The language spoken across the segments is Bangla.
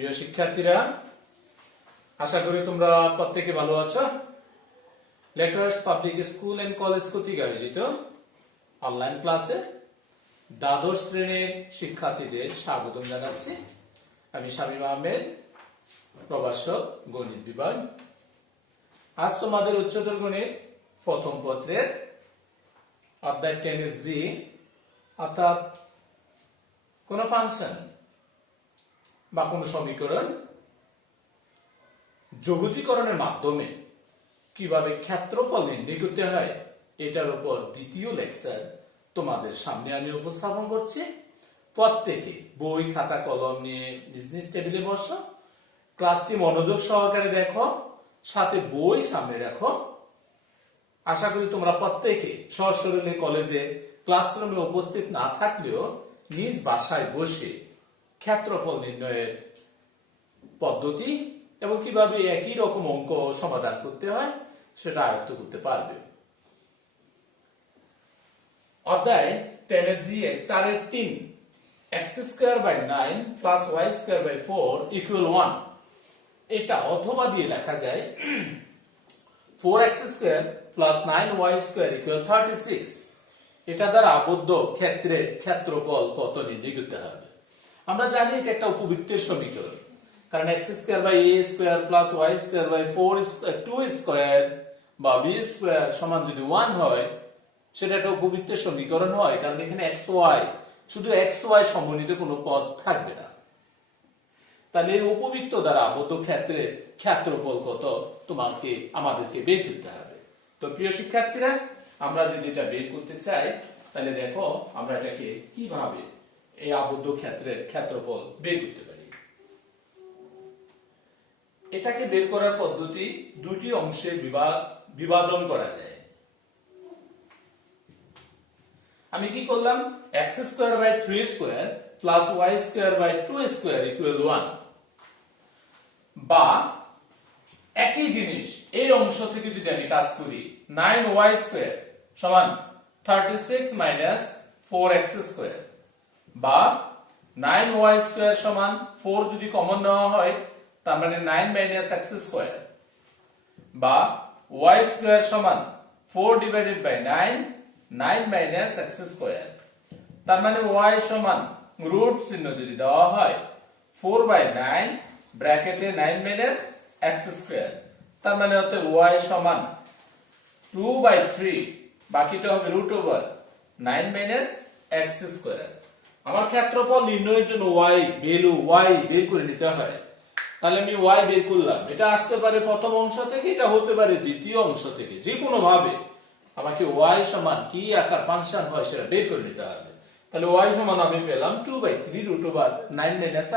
প্রিয় শিক্ষার্থীরা, আশা করি তোমরা প্রত্যেকে ভালো আছো। Letters public school and college কর্তৃক আয়োজিত অনলাইন ক্লাসে দ্বাদশ শ্রেণীর শিক্ষার্থীদের স্বাগতম জানাচ্ছি। আমি শামীম আহমেদ, প্রভাষক, গণিত বিভাগ। আজ তোমাদের উচ্চতর গণিত প্রথম পত্রের অধ্যায় 10 জি অর্থাৎ কোন ফাংশন বা কোন সমীকরণ যোগজীকরণের মাধ্যমে কিভাবে ক্ষেত্রফল নির্ণয় করতে হয় এটার উপর দ্বিতীয় লেকচার তোমাদের সামনে আমি উপস্থাপন করছি। প্রত্যেকে বই, খাতা, কলম নিয়ে নিজ নিজ টেবিলে বসো। ক্লাসটি মনোযোগ সহকারে দেখো, সাথে বই সামনে রাখো। আশা করি তোমরা প্রত্যেকে সশরীরে কলেজে ক্লাসরুমে উপস্থিত না থাকলেও নিজ বাসায় বসে ক্ষেত্রফল নির্ণয়ের পদ্ধতি এবং কিভাবে একই রকম অঙ্ক সমাধান করতে হয় সেটা আয়ত্ত করতে পারবে। অধ্যায় 10 জি এর 4 এর 3 x²/9 + y²/4 = 1 এটা অথবা দিয়ে লেখা যায় 4x² + 9y² = 36। এটা দ্বারা আবদ্ধ ক্ষেত্রের ক্ষেত্রফল কত নির্ণয় করতে হবে। আমরা জানি এটা একটা উপবৃত্তের সমীকরণ, কারণ x²/a² + y²/4 2² বা b² সমান যদি 1 হয় সেটা একটা উপবৃত্তের সমীকরণ হয়, কারণ এখানে xy শুধু xy সমন্বিত কোনো পদ থাকবে না। তাহলে এই উপবৃত্ত দ্বারা আবদ্ধ ক্ষেত্রের ক্ষেত্রফল কত আমাদেরকে বের করতে হবে। তো প্রিয় শিক্ষার্থীরা, আমরা যদি এটা বের করতে চাই তাহলে দেখো আমরা এটাকে কিভাবে এই আবদ্ধ ক্ষেত্রের ক্ষেত্রফল বের করতে পারি। এটাকে বের করার পদ্ধতি দুটি অংশে বিভাজন করা যায়। আমি কি করলাম, x²/3² + y²/2² = 1 বা একই জিনিস এই অংশ থেকে যদি আমি কাজ করি 9y² = 36 - 4x² বা 9y² = 4 যদি কমন নেওয়া হয় তার মানে 9 - x² বা y² = 4 / 9 9 - x²। তার মানে y = রুট চিহ্ন যদি দেওয়া হয় 4/9 ব্র্যাকেটে 9 - x², তার মানে হতে y = 2/3, বাকিটা হবে √9 - x²। আমার ক্ষেত্রফল নির্ণয়ের জন্য y বের করে নিতে হয়। তাহলে আমি y বের করলাম, এটা আসতে পারে প্রথম অংশ থেকে, এটা হতে পারে দ্বিতীয় অংশ থেকে, যে কোনো ভাবে আমাকে y সমান কি আকার ফাংশন হয় সেটা বের করে নিতে হবে। তাহলে y সমান আমি পেলাম 2/3 √9 - x²।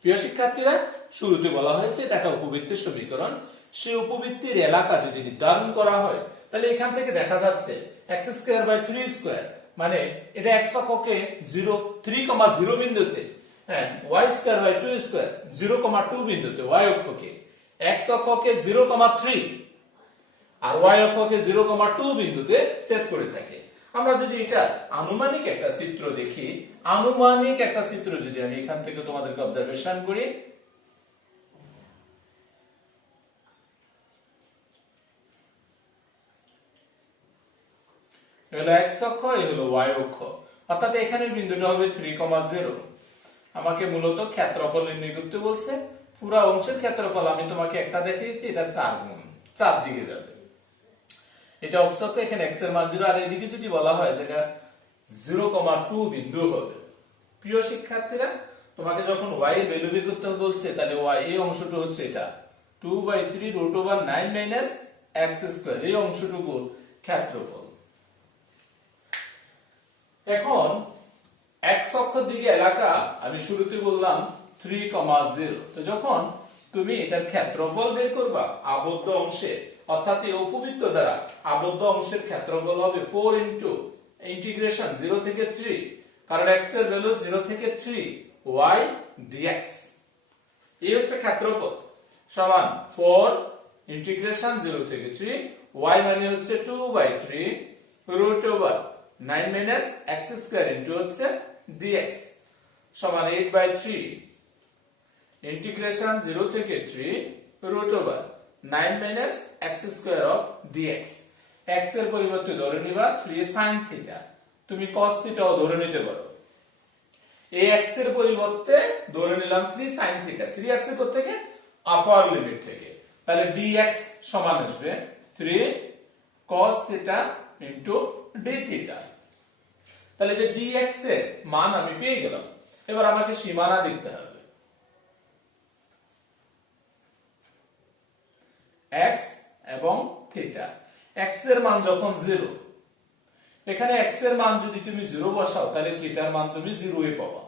প্রিয় শিক্ষার্থীরা, শুরুতে বলা হয়েছে এটা একটা উপবৃত্তের সমীকরণ। সেই উপবৃত্তের এলাকা যদি নির্ধারণ করা হয় তাহলে এখান থেকে দেখা যাচ্ছে x²/3² মানে এটা x অক্ষকে 3,0 বিন্দুতে, হ্যাঁ, y²/2² 0,2 বিন্দুতে y অক্ষকে, x অক্ষকে 0,3 আর y অক্ষকে 0,2 বিন্দুতে সেট করে থাকে। আমরা যদি এটা আনুমানিক একটা চিত্র দেখি, আনুমানিক একটা চিত্র যদি আমি এখান থেকে তোমাদেরকে অবজারভেশন করি, হলো x অক্ষ, এই হলো y অক্ষ, অর্থাৎ এখানের বিন্দুটা হবে 3,0। আমাকে মূলত ক্ষেত্রফল নির্ণয় করতে বলছে। পুরো অংশের ক্ষেত্রফল আমি তোমাকে একটা দেখিয়েছি, এটা 4 গুণ 4 দিকে যাবে। এটা x অক্ষ, এখানে x এর মান 0, আর এদিকে যদি বলা হয় এটা 0,2 বিন্দু হবে। প্রিয় শিক্ষার্থীরা, তোমাকে যখন y এর ভ্যালু বের করতে বলছে তাহলে y এই অংশটা হচ্ছে এটা 2/3 √9 - x², এই অংশটুকুর ক্ষেত্রফল। এখন x অক্ষের দিকে এলাকা আমি শুরুতে বললাম 3,0। তো যখন তুমি এটার ক্ষেত্রফল বের করবা আবদ্ধ অংশে, অর্থাৎ এই উপবৃত্ত দ্বারা আবদ্ধ অংশের ক্ষেত্রফল হবে 4 ইন্টিগ্রেশন 0 থেকে 3, কারণ x এর ভ্যালু 0 থেকে 3 y dx। এই হচ্ছে ক্ষেত্রফল সমান 4 ইন্টিগ্রেশন 0 থেকে 3 y মানে হচ্ছে 2/3 √9 - x² হচ্ছে dx সমান 8/3 ইন্টিগ্রেশন 0 থেকে 3 root over 9 minus x square of dx। x এর পরিবর্তে ধরে নিবা 3 sin থিটা, তুমি cos থিটাও ধরে নিতে পারো। এই x এর পরিবর্তে ধরে নিলাম 3 sin থিটা, 3 আসছে কোথা থেকে? আপার লিমিট থেকে। তাহলে dx সমান আসবে 3 cos theta into d theta. তাহলে যে dx এর মান আমি পেয়ে গেলাম। এবার আমাকে সীমানা দেখতে হবে। x এবং থিটা, x এর মান যখন 0, এখানে x এর মান যদি তুমি 0 বসাও তাহলে থিটার মান তুমি 0 এ পাবা।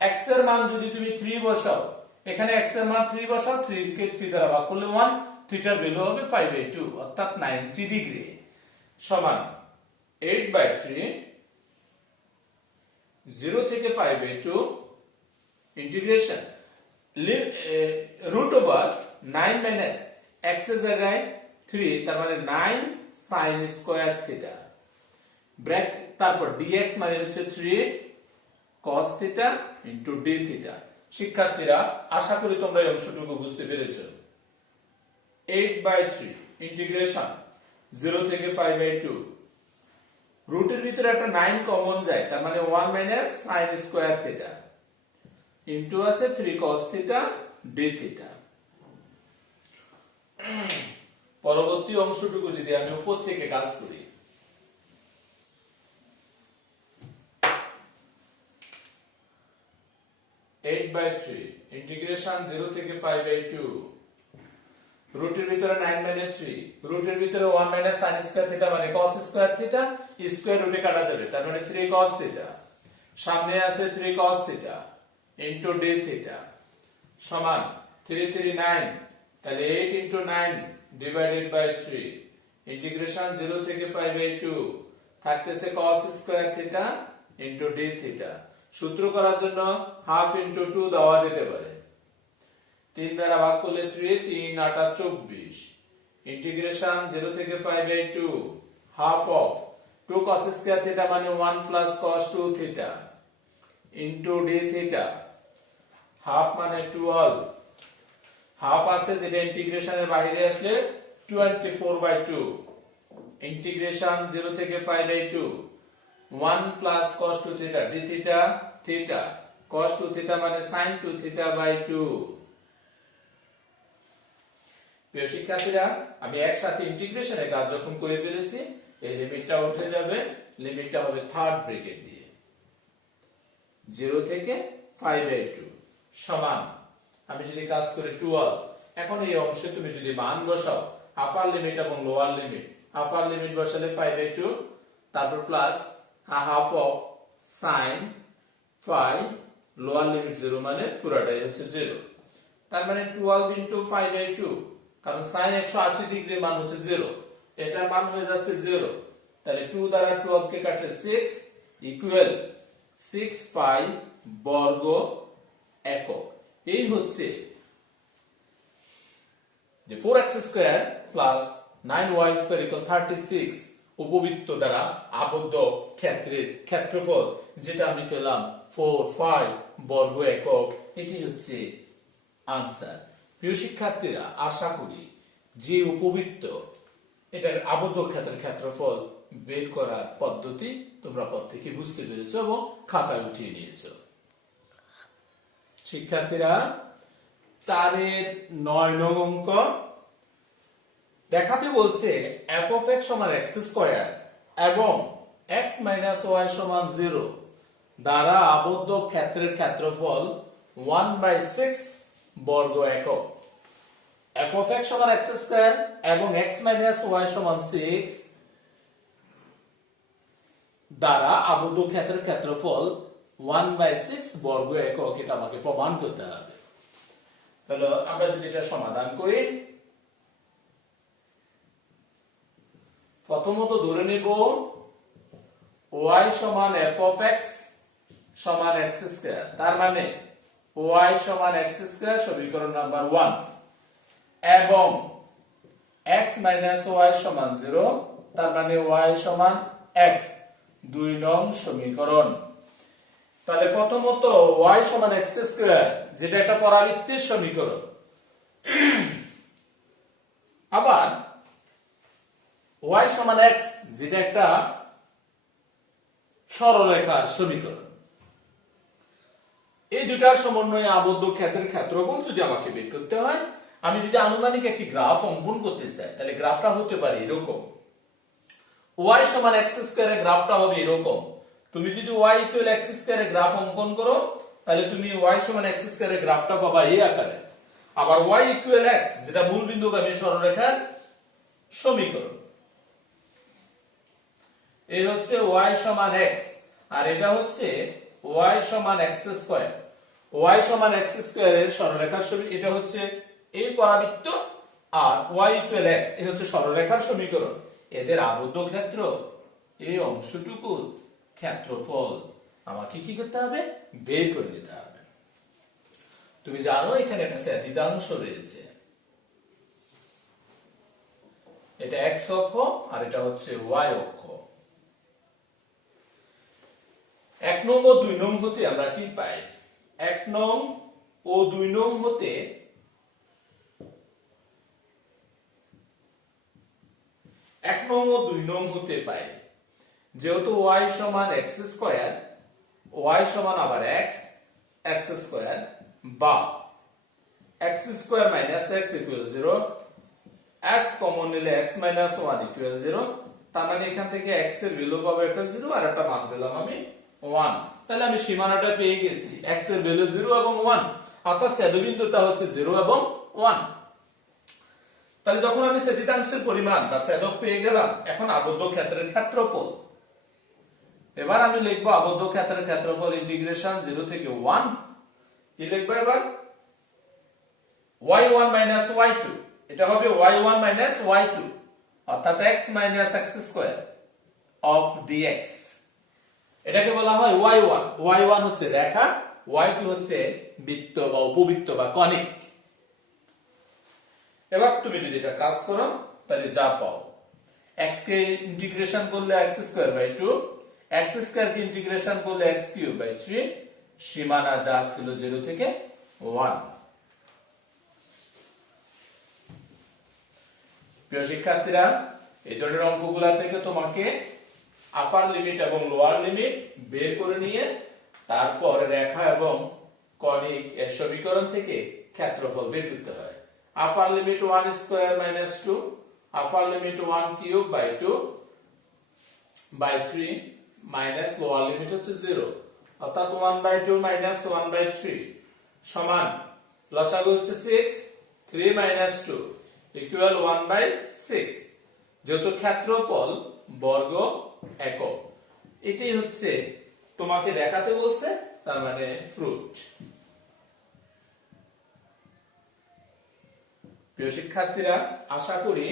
x এর মান যদি তুমি 3 বসাও, এখানে x এর মান 3 বসাও, 3 কে 3 দ্বারা ভাগ করলে 1, থিটার ভ্যালু হবে 5/2 অর্থাৎ 90 ডিগ্রি সমান 8/3 0 থেকে 5/2 integration root over 9 minus x এর জায়গায় 3, তার মানে 9 sin স্কয়ার থিটা ব্র্যাক, তারপর dx মানে হচ্ছে 3 cos theta into d theta. শিক্ষার্থীরা আশা করি তোমরা এই অংশটুকু বুঝতে পেরেছো। 8/3 ইন্টিগ্রেশন 0 থেকে 5/2, রুটের ভিতরে একটা 9 কমন যায়, তার মানে 1 minus sin square theta into আছে 3 cos থিটা d থিটা। পরবর্তী অংশটুকু যদি আমি উপর থেকে কাজ করি, ইন্টিগ্রেশন 0 থেকে 5/2, রুটের ভিতরে 9 মাইনাস 3, রুটের ভিতরে 1 মাইনাস sin স্কয়ার থিটা মানে cos স্কয়ার থিটা, স্কয়ার রুটে কাটা যাবে, তার মানে 3 cos থিটা, সামনে আছে 3 cos theta into d theta সমান 3 3 9, তাহলে 8 ইনটু 9 ডিভাইডেড বাই 3 ইন্টিগ্রেশন 0 থেকে 5/2 থাকতেছে cos square theta into d theta. সূত্র করার জন্য হাফ ইনটু 2 দেওয়া যেতে পারে, 3 দ্বারা ভাগ করলে 3 3 8 24 ইন্টিগ্রেশন 0 থেকে 5/2 half of 2 cos square theta মানে 1 plus cos 2 theta into d theta, half মানে 12, হাফ আছে যেটা ইন্টিগ্রেশনের বাইরে আসলে 24/2 ইন্টিগ্রেশন 0 থেকে 5/2 1 plus cos 2 theta d theta theta cos 2 theta মানে sin 2 থিটা বাই 2। প্রিয় শিক্ষার্থীরা, আমি একসাথে ইন্টিগ্রেশনের কাজ যখন করে ফেলেছি, এই লিমিটটা উঠে যাবে, লিমিটটা হবে থার্ড ব্র্যাকেট দিয়ে 0 থেকে 5/2 সমান, আমি যদি কাজ করি 12। এখন এই অংশে তুমি যদি মান বসাও, আপার লিমিট এবং লোয়ার লিমিট, আপার লিমিট বসালে 5/2, তারপর plus half of sin 5, lower limit 0 মানে পুরোটাই হচ্ছে 0, তার মানে 12 ইনটু 5/2, কারণ sin 180 ডিগ্রি মান হচ্ছে 0, এটার মান হয়ে যাচ্ছে 0, তাহলে 2 দ্বারা 12 কে কাটলে 6 ইকুয়াল 6 পাই বর্গ একক। এই হচ্ছে যে 4x square plus 9y square equal 36 উপবৃত্ত দ্বারা আবদ্ধ ক্ষেত্রের ক্ষেত্রফল, যেটা আমি পেলাম 4 5 বর্গ একক। এটি হচ্ছে আনসার। প্রিয় শিক্ষার্থীরা, আশা করি যে উপবৃত্ত এটার আবদ্ধ ক্ষেত্রের ক্ষেত্রফল বের করার পদ্ধতি তোমরা প্রত্যেকে বুঝতে পেরেছো এবং খাতায় উঠিয়ে নিয়েছো। শিক্ষার্থীরা, 4-এর 9 নং অঙ্ক দেখাতে বলছে f of x সমান x স্কয়ার এবং x মাইনাস y সমান 0 দ্বারা আবদ্ধ ক্ষেত্রের ক্ষেত্রফল 1/6 বর্গ একক। f of x সমান x স্কয়ার এবং x মাইনাস y সমান 6 দ্বারা আবদ্ধ ক্ষেত্রের ক্ষেত্রফল 1/6 বর্গ একক, এটা আমাকে প্রমাণ করতে হবে। তাহলে আমরা যদি এটা সমাধান করি, প্রথমত ধরে নেব y সমান f of x সমান x স্কয়ার, তার মানে y সমান x স্কয়ার সমীকরণ নাম্বার 1 এবং x মাইনাস y সমান 0, তার মানে y সমান x 2 নং সমীকরণ। তাহলে প্রথমত y সমান x স্কয়ার, যেটা একটা পরাবৃত্তের সমীকরণ। আবার y সমান x, যেটা একটা সরলরেখার সমীকরণ। এই দুটার সমন্বয়ে আবদ্ধ ক্ষেত্রের ক্ষেত্রফল যদি আমাকে বের করতে হয়, আমি যদি আনুমানিক একটি গ্রাফ অঙ্কন করতে চাই, তাহলে গ্রাফটা হতে পারে এরকম। y সমান x স্কয়ারের গ্রাফটা হবে এরকম। তুমি যদি y ইকুয়াল x স্কয়ারের গ্রাফ অঙ্কন করো, তাহলে তুমি y সমান x স্কয়ারের গ্রাফটা পাবা এই আকারে। আবার y ইকুয়াল x, যেটা মূল বিন্দুগামী সরলরেখার সমীকরণ। এই হচ্ছে y সমান x, আর এটা হচ্ছে y সমান x স্কয়ার। y সমান x স্কয়ারের সরলরেখার সমীকরণ, এটা হচ্ছে এই পরাবৃত্ত, আর y ইকুয়াল x এই হচ্ছে সরলরেখার সমীকরণ। এদের আবদ্ধ ক্ষেত্র এই অংশটুকু ক্ষেত্রফল আমাকে কি করতে হবে? বের করে নিতে হবে। তুমি জানো এখানে একটা ছেদিতাংশ রয়েছে, এটা x অক্ষ আর এটা হচ্ছে y অক্ষ। 1 নং ও 2 নং হতে আমরা কি পাই? 1 নং ও 2 নং হতে পাই, যেহেতু y সমান x স্কয়ার, y সমান আবার x স্কয়ার, বা x square minus x equal 0, x common নিলে x মাইনাস 1 ইকুয়াল 0। তার মানে এখান থেকে x এর ভ্যালু পাবো একটা 0 আর একটা মান পেলাম আমি 1। তাহলে আমি সীমানাটা পেয়ে গেছি, x এর ভ্যালু 0 এবং 1, অর্থাৎ ছেদবিন্দুটা হচ্ছে 0 এবং 1। তাহলে যখন আমি ছেদিতাংশের পরিমাণ বা ছেদক পেয়ে গেলাম, এখন আবদ্ধ ক্ষেত্রের ক্ষেত্রফল। এবার আমি লিখবো আবদ্ধ ক্ষেত্রের ক্ষেত্রফল ইন্টিগ্রেশন 0 থেকে 1। কি লিখবো এবার? y1 মাইনাস y2, এটা হবে y1 মাইনাস y2, অর্থাৎ x minus x square of dx। এটাকে বলা হয় y1। y1 হচ্ছে রেখা, y2 হচ্ছে বৃত্ত বা উপবৃত্ত বা কনিক। এবার তুমি যদি এটা কাজ করো, তাহলে যা পাও, x কে ইন্টিগ্রেশন করলে x square by 2, x square কে ইন্টিগ্রেশন করলে x কিউব বাই 3, সীমানা যা ছিল 0 থেকে 1। প্রিয় শিক্ষার্থীরা, এই ধরনের অঙ্কগুলা থেকে তোমাকে আপার লিমিট এবং লোয়ার লিমিট বের করে নিয়ে তারপর রেখা এবং কনিক এর সমীকরণ থেকে ক্ষেত্রফল বের করতে হয়। Upper limit 1 square minus 2, upper limit 1 cube by 2 by 3 minus lower limit হচ্ছে 0, অর্থাৎ 1 বাই 2 মাইনাস 1 বাই 3 সমান লসাগু হচ্ছে 6, 3 মাইনাস 2 ইকুয়াল 1 বাই 6। যেহেতু ক্ষেত্রফল বর্গ একক, এটাই হচ্ছে তোমাকে দেখাতে বলছে, তার মানে ফ্রুট। প্রিয় শিক্ষার্থীরা, আশা করি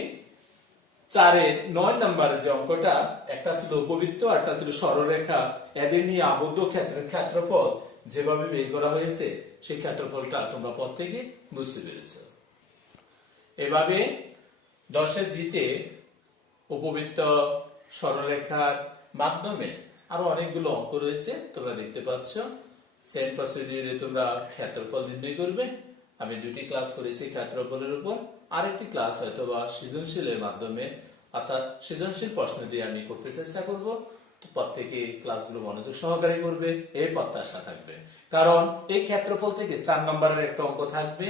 4-এর 9 নম্বরের যে অঙ্কটা, একটা ছিল উপবৃত্ত আর একটা ছিল সরলরেখা, এদের নিয়ে আবদ্ধ ক্ষেত্রের ক্ষেত্রফল যেভাবে বের করা হয়েছে, সেই ক্ষেত্রফলটা তোমরা পর থেকে বুঝতে পেরেছো। এভাবে 10-এর জিতে উপবৃত্ত সরলরেখার মাধ্যমে আরো অনেকগুলো অঙ্ক রয়েছে, তোমরা দেখতে পাচ্ছ। সেম প্রসিডিউরে তোমরা ক্ষেত্রফল নির্ণয় করবে। আমি 2টি ক্লাস করেছি ক্ষেত্রফলের উপর, আরেকটি ক্লাস হয়তো বা সৃজনশীলের মাধ্যমে, অর্থাৎ সৃজনশীল প্রশ্ন দিয়ে আমি করতে চেষ্টা করব। তো প্রত্যেকে ক্লাসগুলো মনোযোগ সহকারে করবে, এই প্রত্যাশা থাকবে। কারণ এই ক্ষেত্রফল থেকে 4 নম্বরের একটা অঙ্ক থাকবে,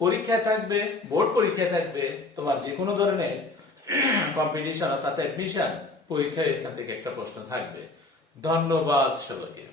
পরীক্ষায় থাকবে, বোর্ড পরীক্ষায় থাকবে, তোমার যে কোনো ধরনের কম্পিটিশন অর্থাৎ অ্যাডমিশন পরীক্ষায় এখান থেকে একটা প্রশ্ন থাকবে। ধন্যবাদ সবাইকে।